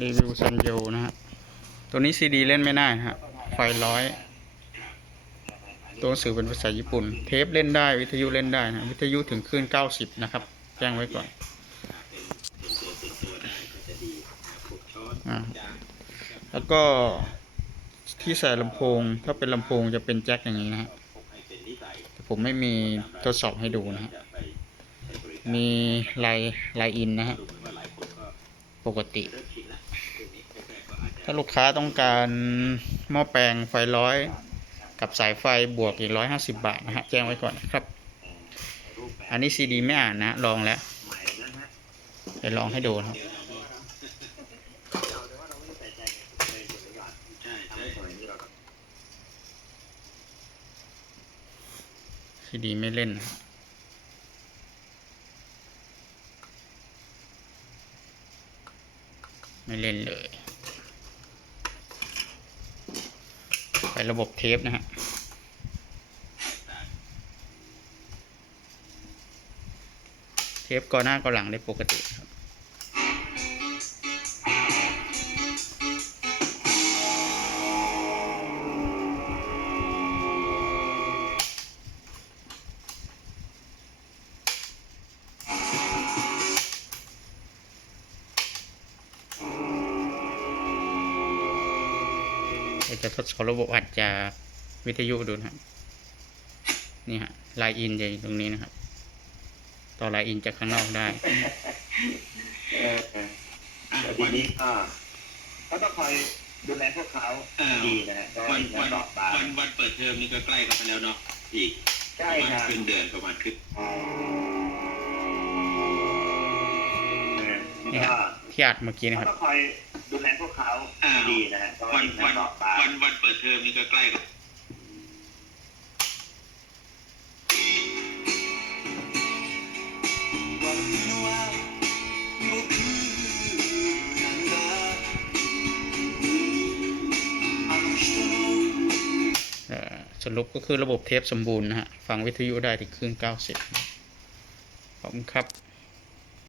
รีวิวซันโยนะฮะ ตัวนี้ซีดีเล่นไม่ได้นะฮะ ไฟร้อย ตัวหนังสือเป็นภาษาญี่ปุ่น เทปเล่นได้ วิทยุเล่นได้นะ วิทยุถึงคลื่น 90 นะครับ แจ้งไว้ก่อนอแล้วก็ที่ใส่ลำโพง ถ้าเป็นลำโพงจะเป็นแจ็คอย่างนี้นะฮะผมไม่มีทดสอบให้ดูนะฮะ มีไลน์ไลน์อินนะฮะ ปกติ ถ้าลูกค้าต้องการหม้อแปลงไฟร้อย กับสายไฟบวกอีกร้อยห้าสิบาทนะฮะ แจ้งไว้ก่อนนะครับ อันนี้ซีดีไม่อ่านนะ ลองแล้วเดี๋ยวลองให้ดูนะครับซีดีไม่เล่นนะ ไม่เล่นเลย ไประบบเทปนะฮะเทปก่อนหน้าก่อนหลังได้ปกติ รับเดี๋ยวจะทดสอบระบบอัดจากวิทยุดูนะครับนี่ฮะลน์อินจะอยู่ตรงนี้นะครับ ต่อลน์อินจากข้างนอกได้เออแต่ทีนี้ก็ก็ต้องคอยดูแลพวกเขาดีนะฮะวันวันวันวันเปิดเทอมนี่ก็ใกล้เข้ามาแล้วเนาะอีกใช่ประมาณครับครึ่งเดือนประมาณครึ่งเอนี่ครับที่อัดเมื่อกี้นะครับต้องคอย ดูแลพวกเขาอ้าวดีนะฮะก็วันต้อวังนตอบตามวันวันเปิดเทอมนี่ก็ใกล้กับเอ่อสรุปก็คือระบบเทปสมบูรณ์นะฮะ ฟังวิทยุได้ที่คลื่น90ขอบคุณครับ